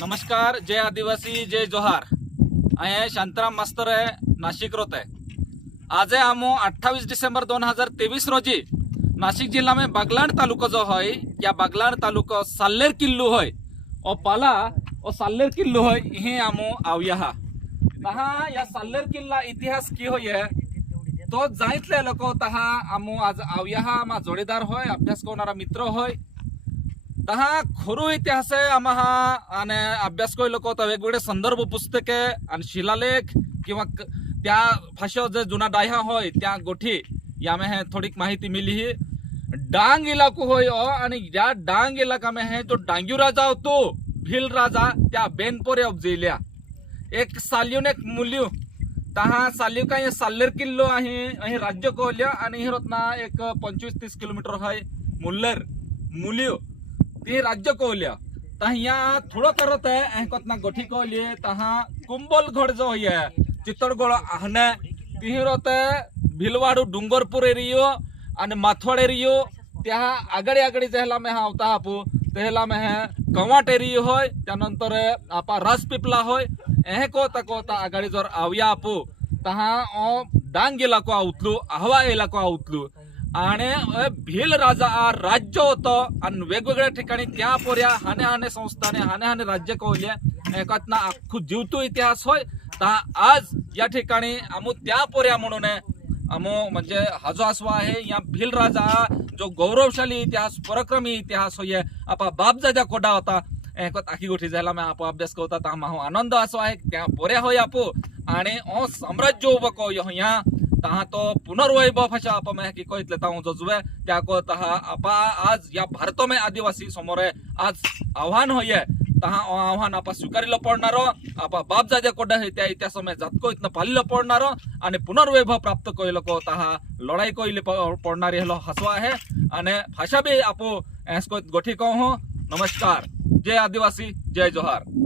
नमस्कार जय आदिवासी जय जोहार। आहे शांताराम मास्तर आहे नाशिक रोत आहे आज है हम अट्ठाईस दिसंबर दोन हजार तेवीस रोजी नाशिक जिल्हा में बागलाण तालुका जो होय या बागलाण तालुका साल्लेर किल्लू होय ओ पाला ओ साल्लेर किल्लू होय यही हम आवया हा. या साल्लेर किल्ला इतिहास की होय है तो जायतले लोक तहा आम आज आवया हा जोडीदार होय अभ्यास करणारा मित्र होय करणारा मित्र तहा खरू इतिहास आहे आम्हा हा आणि अभ्यास करू लोक तर वेगवेगळे संदर्भ पुस्तके आणि शिलालेख किंवा त्या भाषेवर जे जुना डाह्या होय त्या गोठी यामे हे थोडीक माहिती मिली ही डांग इलाको होय ओ आणि या डांग इलाका में है जो डांग्यू राजा होतो भील राजा त्या बेनपोरे उपजिल्या एक साल्यून एक मुल्यू तहा साल्यू काय साल्लेर किल्लो आहे अही राज्य कोल्या आणि हे रत्ना एक पंचवीस तीस किलोमीटर आहे मुल्लेर मुल्यू ती राज्य कोलिया तहिया थोड़ा तरत है ऐ कतना गोठी को लिए तहा कुंबल घड जो हुई है चित्तौड़गढ़ आहने तिहिरोत भिलवाड़ू डूंगरपुर एरियो अन माथवाड एरियो त्या आगळे आगळे जेहला मे हा होता आपू में है कवाट एरियो होय त्यानंतर आपा रस पिपला होय एह कोता कोता आगळे जोर आवया आपू तहा ओ डांग इलाको को आहवा एलाको को आणि भील राजा आ राज्य होतं आणि वेगवेगळ्या ठिकाणी त्या पोऱ्या हाने हाने संस्थाने हाने हाने राज्य कवले एकातना अख्खू जीवतो इतिहास होय. ता आज या ठिकाणी आमो त्या पोऱ्या म्हणून आमो म्हणजे हाजो आसो आसवा आहे. या भील राजा हा जो गौरवशाली इतिहास पराक्रमी इतिहास होय आपा बाप जाजा कोडा होता. एकत आखी गोठी जायला मी आपो अभ्यास करता ता माहो आनंद असो आहे. त्या पोऱ्या होय आपो. आणि ओ साम्राज्य उभं को या तहा तो पुनर्वैभव अशा आप मैं की कहतले ता जो जुवे त्या को तहा आपा आज या भारत में आदिवासी समोर आज आव्हान होइए तहा आव्हान आपा स्वीकारिलं पडणारो आपा बाप जाजे कोडा हे त्या इतिहास में जातको पाली पालिलं पडणारो आणि पुनर्वैभव प्राप्त को को तहा लड़ाई कइले ले पडणारी हेलो हसवा आहे आणि भाषा भी आपो एसको गोठी हो नमस्कार जय आदिवासी जय जोहार।